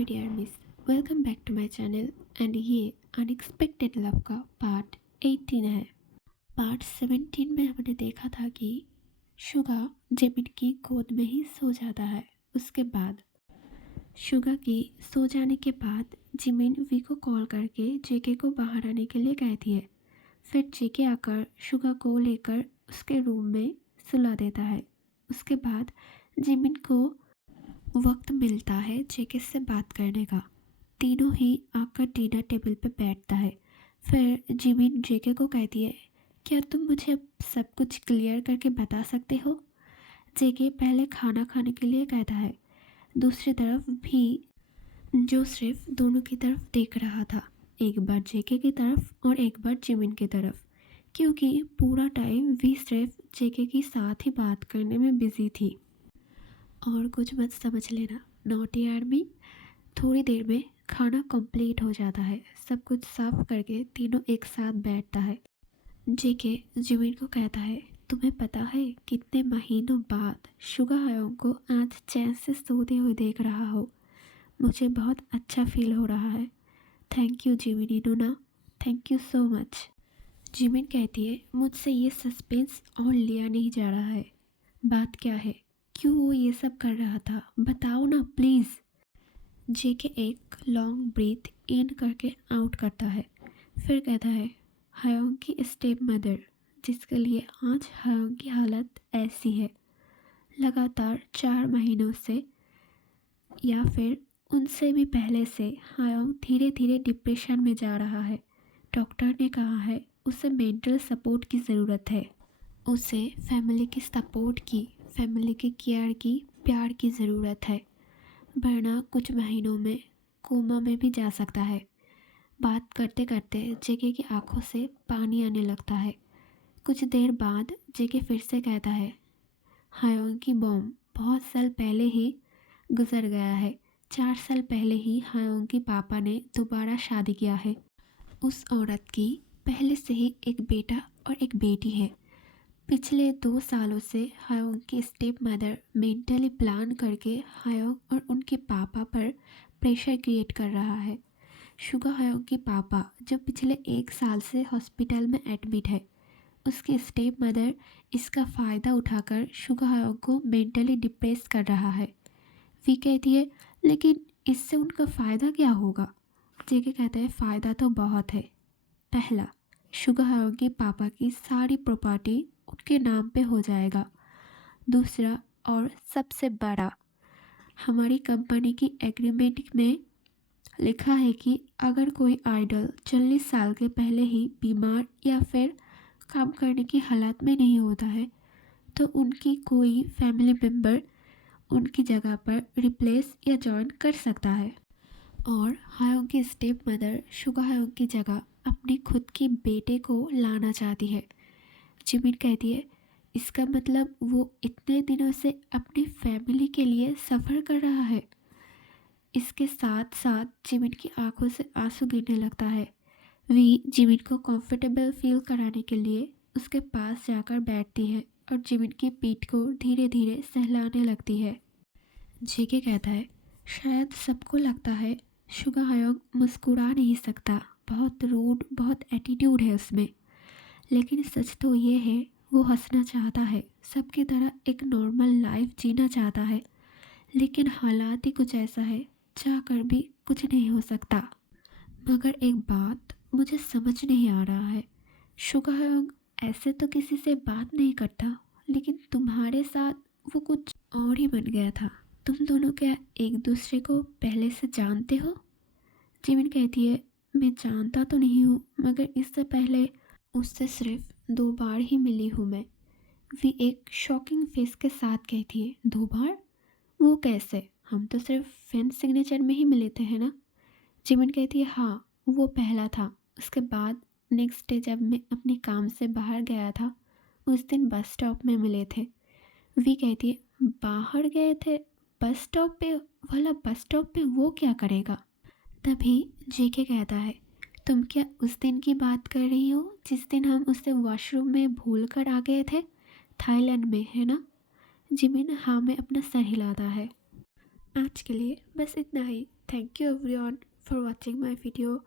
Hello dear miss, welcome back to my channel. And ये unexpected love का part 18 है। Part 17 में हमने देखा था कि शुगा जिमिन की गोद में ही सो जाता है। उसके बाद शुगा की सो जाने के बाद जिमिन वी को कॉल करके जेके को बाहर आने के लिए कहती है। फिर जेके आकर शुगा को लेकर उसके रूम में सुला देता है। उसके बाद जिमिन को वक्त मिलता है जेके से बात करने का। तीनों ही आकर डिनर टेबल पर बैठता है। फिर जिमिन जेके को कहती है, क्या तुम मुझे अब सब कुछ क्लियर करके बता सकते हो? जेके पहले खाना खाने के लिए कहता है, दूसरी तरफ भी जो सिर्फ दोनों की तरफ देख रहा था, एक बार जेके की तरफ और एक बार जिमिन की तरफ, क्योंकि पूरा टाइम वी सिर्फ जेके के साथ ही बात करने में बिजी थी। और कुछ मत समझ लेना नॉटी आर्मी। थोड़ी देर में खाना कंप्लीट हो जाता है। सब कुछ साफ करके तीनों एक साथ बैठता है। जेके जिमिन को कहता है, तुम्हें पता है कितने महीनों बाद शुगा हयोंग को आज चैन से सोते हुए देख रहा हो। मुझे बहुत अच्छा फील हो रहा है। थैंक यू जिमिन इनोना, thank you so much. Jimin कहती है, मुझसे ये सस्पेंस और लिया नहीं जा रहा है। बात क्या है? क्यों वो ये सब कर रहा था? बताओ ना प्लीज़। जेके एक लॉन्ग ब्रीथ इन करके आउट करता है। फिर कहता है, हयोंग की स्टेप मदर, जिसके लिए आज हयोंग की हालत ऐसी है। लगातार 4 महीनों से या फिर उनसे भी पहले से हयोंग धीरे धीरे डिप्रेशन में जा रहा है। डॉक्टर ने कहा है उसे मेंटल सपोर्ट की ज़रूरत है। उसे फैमिली की सपोर्ट की, फैमिली की केयर की, प्यार की ज़रूरत है, वरना कुछ महीनों में कोमा में भी जा सकता है। बात करते करते जेके की आंखों से पानी आने लगता है। कुछ देर बाद जेके फिर से कहता है, हयोंग की बॉम्ब बहुत साल पहले ही गुजर गया है। 4 साल पहले ही हयोंग की पापा ने दोबारा शादी किया है। उस औरत की पहले से ही एक बेटा और एक बेटी है। पिछले 2 सालों से हयोंग की स्टेप मदर मेंटली प्लान करके हयोंग और उनके पापा पर प्रेशर क्रिएट कर रहा है। शुगा हयोंग के पापा जो पिछले 1 साल से हॉस्पिटल में एडमिट है, उसकी स्टेप मदर इसका फ़ायदा उठाकर शुगा हयोंग को मेंटली डिप्रेस कर रहा है। वी कहती है, लेकिन इससे उनका फ़ायदा क्या होगा? जेके कहता है, फ़ायदा तो बहुत है। पहला, शुगा हयोंग के पापा की सारी प्रॉपर्टी उनके नाम पे हो जाएगा। दूसरा और सबसे बड़ा, हमारी कंपनी की एग्रीमेंट में लिखा है कि अगर कोई आइडल 40 साल के पहले ही बीमार या फिर काम करने की हालत में नहीं होता है तो उनकी कोई फैमिली मेम्बर उनकी जगह पर रिप्लेस या जॉइन कर सकता है। और हयोंग की स्टेप मदर शुगा हयोंग की जगह अपनी खुद की बेटे को लाना चाहती है। जिमिन कहती है, इसका मतलब वो इतने दिनों से अपनी फैमिली के लिए सफ़र कर रहा है। इसके साथ साथ जिमिन की आंखों से आंसू गिरने लगता है। वी जिमिन को कंफर्टेबल फील कराने के लिए उसके पास जाकर बैठती है और जिमिन की पीठ को धीरे धीरे सहलाने लगती है। जेके कहता है, शायद सबको लगता है शुगा हयोंग मुस्कुरा नहीं सकता, बहुत रूड, बहुत एटीट्यूड है उसमें। लेकिन सच तो ये है, वो हंसना चाहता है, सबकी तरह एक नॉर्मल लाइफ जीना चाहता है। लेकिन हालात ही कुछ ऐसा है, चाहकर भी कुछ नहीं हो सकता। मगर एक बात मुझे समझ नहीं आ रहा है, शुगा हयोंग ऐसे तो किसी से बात नहीं करता, लेकिन तुम्हारे साथ वो कुछ और ही बन गया था। तुम दोनों क्या एक दूसरे को पहले से जानते हो? जिमिन कहती है, मैं जानता तो नहीं हूँ, मगर इससे पहले उससे सिर्फ 2 बार ही मिली हूँ मैं। वी एक शॉकिंग फेस के साथ कहती है, 2 बार? वो कैसे? हम तो सिर्फ फैन सिग्नेचर में ही मिले थे, है ना? जिमिन कहती है, हाँ वो पहला था। उसके बाद नेक्स्ट डे जब मैं अपने काम से बाहर गया था, उस दिन बस स्टॉप में मिले थे। वी कहती है, बाहर गए थे बस स्टॉप पे? वाला बस स्टॉप पे वो क्या करेगा? तभी जेके कहता है, तुम क्या उस दिन की बात कर रही हो जिस दिन हम उसे वॉशरूम में भूल कर आ गए थे, थाईलैंड में, है ना? जिमिन हाँ में अपना सर हिलाता है। आज के लिए बस इतना ही। Thank you everyone for watching my video.